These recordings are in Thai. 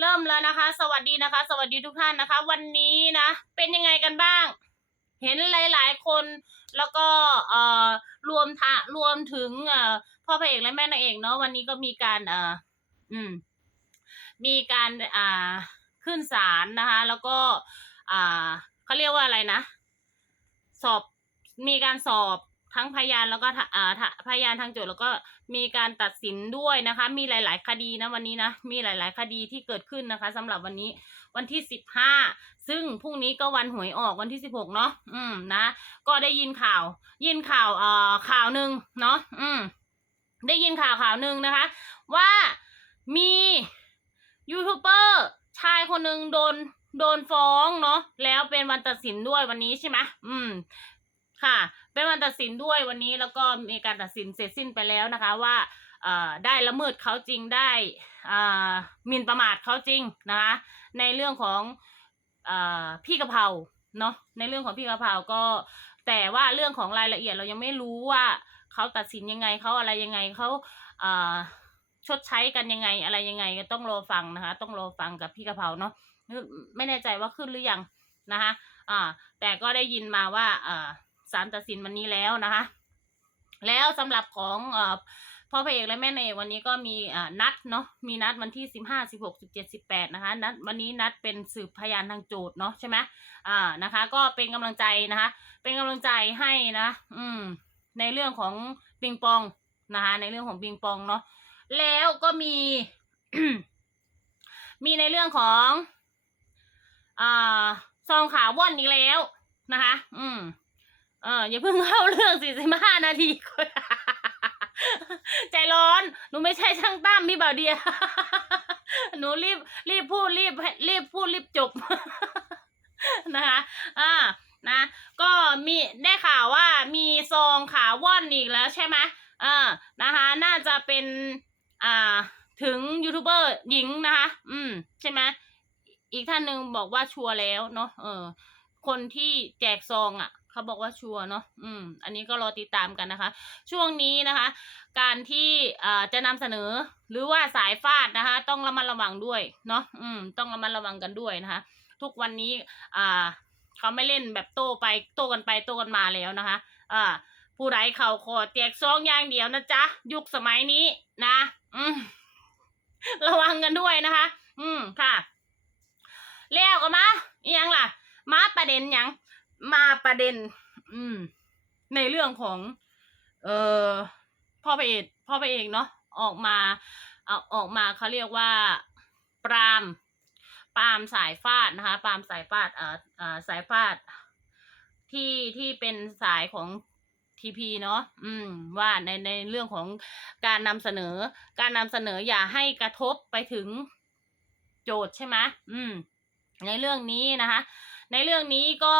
เริ่มแล้วนะคะ สวัสดีนะคะ สวัสดีทุกท่านนะคะ วันนี้นะ เป็นยังไงกันบ้าง เห็นหลาย ๆ คนแล้วก็เอ่อรวมทะรวมถึงเอ่อพ่อพระเอกและแม่นางเอกเนาะวันนี้ก็มีการเอ่ออืม มีการอ่าขึ้นศาลนะคะ แล้วก็ อ่าเขาเรียกว่าอะไรนะ สอบมีการสอบ ทั้งพยานแล้วก็ทะอ่าพยานทางโจทย์แล้วก็มีการตัดสินด้วยนะคะ มีหลาย ๆ คดีนะวันนี้นะมีหลาย ๆ คดีที่เกิดขึ้นนะคะสำหรับวันนี้วันที่สิบห้าซึ่งพรุ่งนี้ก็วันหวยออกวันที่สิบหกเนาะอืมนะ ก็ได้ยินข่าว ยินข่าวเอ่อข่าวหนึ่งเนาะอืมได้ยินข่าวข่าวหนึ่งนะคะ ว่ามียูทูบเบอร์ชายคนหนึ่งโดนโดนฟ้องเนาะแล้วเป็นวันตัดสินด้วยวันนี้ใช่ไหมอืม ค่ะเป็นวันตัดสินด้วยวันนี้แล้วก็มีการตัดสินเสร็จสิ้นไปแล้วนะคะว่าได้ละเมิดเขาจริงได้หมิ่นประมาทเขาจริงนะคะในเรื่องของอพี่กะเพราเนาะในเรื่องของพี่กะเพราก็ แต่ว่าเรื่องของรายละเอียดเรายังไม่รู้ว่าเขาตัดสินยังไงเขาอะไรยังไงเขาชดใช้กันยังไงอะไรยังไงก็ต้องรอฟังนะคะ ต้องรอฟังกับพี่กะเพราเนาะไม่แน่ใจว่าขึ้นหรือยังนะคะอ่าแต่ก็ได้ยินมาว่าอ่อ ศาลตัดสินวันนี้แล้วนะคะ แล้วสำหรับของอพ่อพระเอกและแม่นเอกวันนี้ก็มีนัดเนาะมีนัดวันที่สิบห้าสิบหกสิบเจ็ดสิบแปดนะคะนัดวันนี้นัดเป็นสืบพยานทางโจทย์เนาะใช่ไหมอ่านะคะ ก็เป็นกำลังใจนะคะ เป็นกำลังใจให้นะ อืม ในเรื่องของปิงปองนะคะ ในเรื่องของปิงปองเนาะแล้วก็มี มีในเรื่องของอ่าซองขาวว่อนอีกแล้วนะคะ อืม อย่าเพิ่งเข้าเรื่องสี่สิบห้านาทีใจร้อนหนูไม่ใช่ช่างตั้มพี่บ่าวเดียหนูรีบรีบพูดรีบรีบพูดรีบจบนะคะอ่านะก็มีได้ข่าวว่ามีซองขาว่อนอีกแล้วใช่ไหมอ่านะคะน่าจะเป็นอ่าถึงยูทูบเบอร์หญิงนะคะ อืมใช่ไหมอีกท่านหนึ่งบอกว่าชัวร์แล้วเนาะเออ คนที่แจกซองอะ เขาบอกว่าชัวเนาะอืม อันนี้ก็รอติดตามกันนะคะ ช่วงนี้นะคะ การที่อ่าจะนำเสนอ หรือว่าสายฟาดนะคะ ต้องระมัดระวังด้วยเนาะอืม ต้องระมัดระวังกันด้วยนะคะ ทุกวันนี้ อ่าเขาไม่เล่นแบบโต้ไปโต้กันไปโต้กันมาแล้วนะคะ อ่า ผู้ใดเขาขอแจกซองอย่างเดียวนะจ๊ะ ยุคสมัยนี้นะ อืม ระวังกันด้วยนะคะ อืมค่ะแล้วก็มาอีหยังล่ะ มาประเด็นยัง มาประเด็น อืม ในเรื่องของ เอ่อพ่อพระเอกพ่อพระเอกเนาะออกมาเอาออกมาเขาเรียกว่าปรามปามสายฟาดนะคะปามสายฟาดเอ่อเอ่อสายฟาดที่ที่เป็นสายของทีพีเนาะอืม ว่าในในเรื่องของการนำเสนอ การนำเสนออย่าให้กระทบไปถึงโจทย์ใช่ไหมอืม ในเรื่องนี้นะคะ ในเรื่องนี้ก็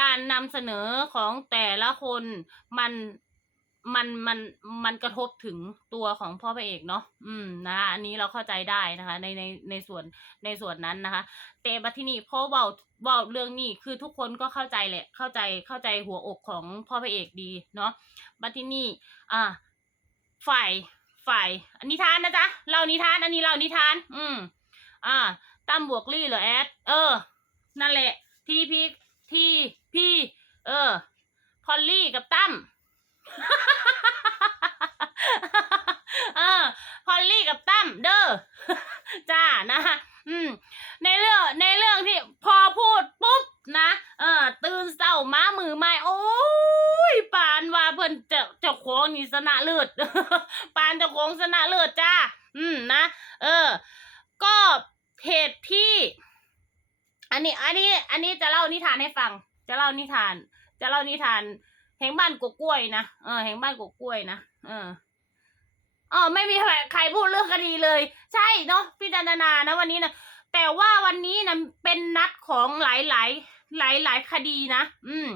การนำเสนอของแต่ละคนมันมันมันมันกระทบถึงตัวของพ่อพระเอกเนาะ อืมนะคะอันนี้เราเข้าใจได้นะคะ ในในในส่วนในส่วนนั้นนะคะ แต่บัดที่นี่พราะเบาเบาเรื่องนี้คือทุกคนก็เข้าใจแหละ เข้าใจเข้าใจหัวอกของพ่อพระเอกดีเนาะบัดที่นี่อ่า ฝ่ายฝ่ายนนิทานนะจ๊ะเล่านิทาน อันนี้เล่านิทาน อืม อ่าตั้มบวกลี่เหรอแอด เออ นั่นแหละ ทีพีทีพีเออ พอลลี่กับตั้มเออพอลลี่กับตั้มเด้อจ้านะคะอืม ในเรื่องในเรื่องที่พอพูดปุ๊บนะเออตื่นเศร้ามามือใหม่โอ้ยปานว่าเพิ่นเจ้าเจ้าของนี่สนะเลิศปานเจ้าของสนะเลิศจ้า อืมนะ เออ ก็เหตุที่ อันนี้ อันนี้ อันนี้จะเล่านิทานให้ฟัง จะเล่านิทาน จะเล่านิทาน แห่งบ้านกกล้วยนะ เออ แห่งบ้านกกล้วยนะ เออเออไม่มีใครพูดเรื่องคดีเลย ใช่เนาะพี่จันทนานะวันนี้นะแต่ว่าวันนี้นะเป็นนัดของหลายหลายหลายหลายคดีนะอืม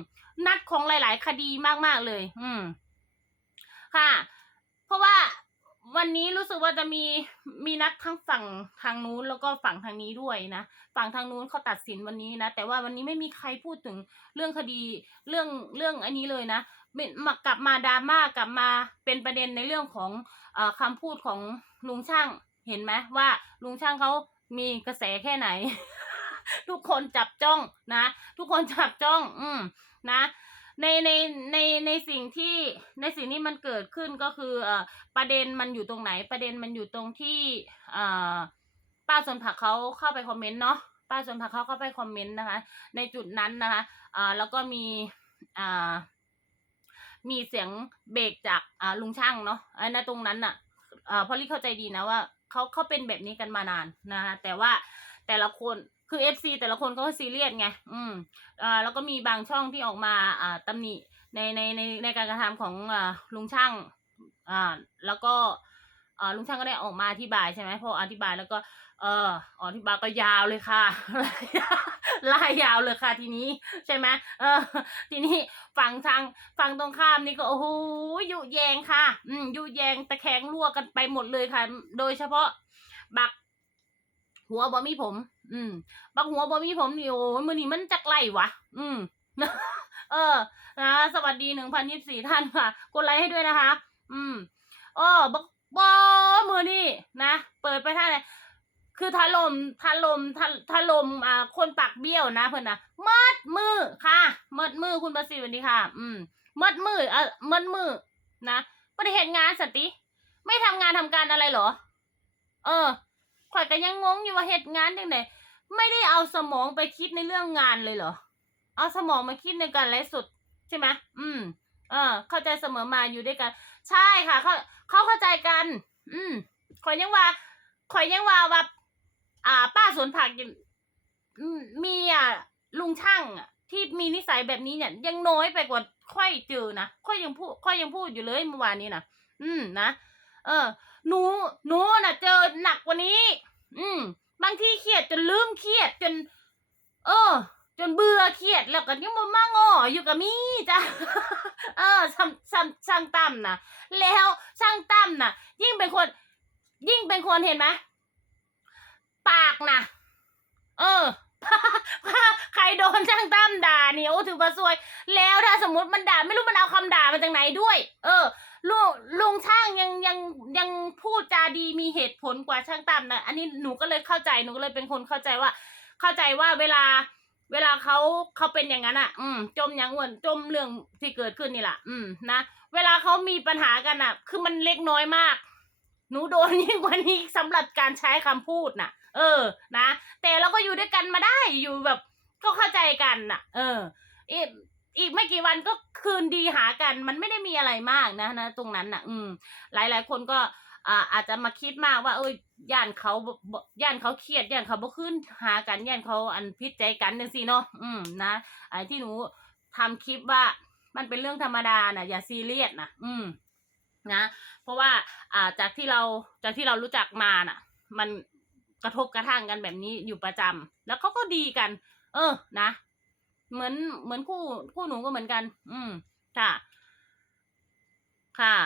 นัดของหลาย ๆ คดีมากๆเลย อืม ค่ะ เพราะว่า วันนี้รู้สึกว่าจะมีมีนัดทั้งฝั่งทางนู้นแล้วก็ฝั่งทางนี้ด้วยนะ ฝั่งทางนู้นเขาตัดสินวันนี้นะ แต่ว่าวันนี้ไม่มีใครพูดถึงเรื่องคดีเรื่องเรื่องอันนี้เลยนะมากลับมาดราม่ากลับมาเป็นประเด็นในเรื่องของออคำพูดของลุงช่างเห็นไหมว่าลุงช่างเขามีกระแสแค่ไหน ทุกคนจับจ้องนะ ทุกคนจับจ้อง อืมนะ ในในในในสิ่งที่ในสิ่งที่มันเกิดขึ้นก็คือเอ่อประเด็นมันอยู่ตรงไหน ประเด็นมันอยู่ตรงที่เอ่อป้าสนผักเขาเข้าไปคอมเมนต์เนาะป้าสนผักเขาเข้าไปคอมเมนต์นะคะ ในจุดนั้นนะคะอ่าแล้วก็มีอ่ามีเสียงเบรกจากอ่าลุงช่างเนาะไอ้นะตรงนั้นน่ะอ่าพอลี่เข้าใจดีนะว่าเขาเขาเป็นแบบนี้กันมานานนะคะแต่ว่าแต่ละคน คือเอฟซีแต่ละคนเขาก็ซีเรียสไง อืมอ่าแล้วก็มีบางช่องที่ออกมาอ่าตำหนิในในในในการกระทำของอ่าลุงช่างอ่าแล้วก็อ่าลุงช่างก็ได้ออกมาอธิบายใช่ไหมพออธิบายแล้วก็ เอออธิบายก็ยาวเลยค่ะไล่ยาวเลยค่ะทีนี้ใช่ไหมเออ ทีนี้ฝั่งทางฝั่งตรงข้ามนี่ก็โอ้โหยุแยงค่ะ อืมยุแยงตะแคงรั่วกันไปหมดเลยค่ะ โดยเฉพาะบัก หัวบ่มีผม อืมบักหัวบ่มีผมนี่โอ้ยมือนี้มันจักไรวะ อืมเออนะสวัสดีหนึ่งพันยี่สิบสี่ท่านค่ะกดไลค์ให้ด้วยนะคะ อืมเออบักบอมือนี่นะเปิดไปท่าไหนคือถล่มถล่มถถล่มอ่าคนปากเบี้ยวนะเพื่อนนะมัดมือค่ะมัดมือคุณประสิทธิ์สวัสดีค่ะ อืมมัดมือเออมัดมือนะปฏิเหตุงานสติ ไม่ทำงานทำการอะไรหรอ เออ ข่อยก็ยังงงอยู่ว่าเหตุงานยังไงไม่ได้เอาสมองไปคิดในเรื่องงานเลยเหรอ เอาสมองมาคิดในการไลฟ์สดใช่ไหมอืม เออ เข้าใจเสมอมาอยู่ด้วยกัน ใช่ค่ะเขาเขาเข้าใจกัน อืมข่อยยังว่าข่อยยังว่าว่า อ่า ป้าสวนผักยังอืมมีอะลุงช่างอะที่มีนิสัยแบบนี้เนี่ย ยังน้อยไปกว่าค่อยเจอนะค่อยยังพูดค่อยยังพูดอยู่เลยเมื่อวานนี้นะอืมนะ เออ หนูหนูน่ะเจอหนักกว่านี้ อืม บางทีเครียดจนลืมเครียดจน เออ จนเบื่อเครียดแล้วก็ยังมามาง้ออยู่กับมี่จ้ะเออช่างช่างช่างตั้มนะแล้วช่างตั้มนะยิ่งเป็นคน ยิ่งเป็นคนเห็นไหมปากนะเออ ใครโดนช่างตั้มด่าเนี่ยโอ้ถือว่าซวย แล้วถ้าสมมติมันด่าไม่รู้มันเอาคำด่ามาจากไหนด้วย เออลุงลุงช่างยังยังยังพูดจาดีมีเหตุผลกว่าช่างตั้มนะอันนี้หนูก็เลยเข้าใจหนูก็เลยเป็นคนเข้าใจว่า เข้าใจว่าเวลาเวลาเขาเขาเป็นอย่างนั้นอะ อืม จมอย่างเหมือนจมเรื่องที่เกิดขึ้นนี่แหละอืมนะเวลาเขามีปัญหากันอะ คือมันเล็กน้อยมาก หนูโดนยิ่งกว่านี้สำหรับการใช้คำพูดน่ะ เออ นะ แต่เราก็อยู่ด้วยกันมาได้อยู่แบบก็เข้าใจกันน่ะ เอออีกอีกไม่กี่วันก็คืนดีหากัน มันไม่ได้มีอะไรมากนะนะ ตรงนั้นน่ะ อืม หลายหลายคนก็อ่าอาจจะมาคิดมากว่า เอ้ยย่านเขาย่านเขาเครียดย่านเขาบ่ขึ้นหากันย่านเขาอันพิษใจกันจังซี่เนาะอืมนะไอ้ที่หนูทำคลิปว่ามันเป็นเรื่องธรรมดาน่ะอย่าซีเรียสนะอืมนะ เพราะว่า อ่าจากที่เราจากที่เรารู้จักมาน่ะ มัน กระทบกระทั่งกันแบบนี้อยู่ประจำแล้วเขาก็ดีกัน เออ นะ เหมือนเหมือนคู่คู่หนูก็เหมือนกัน อืมค่ะ ค่ะ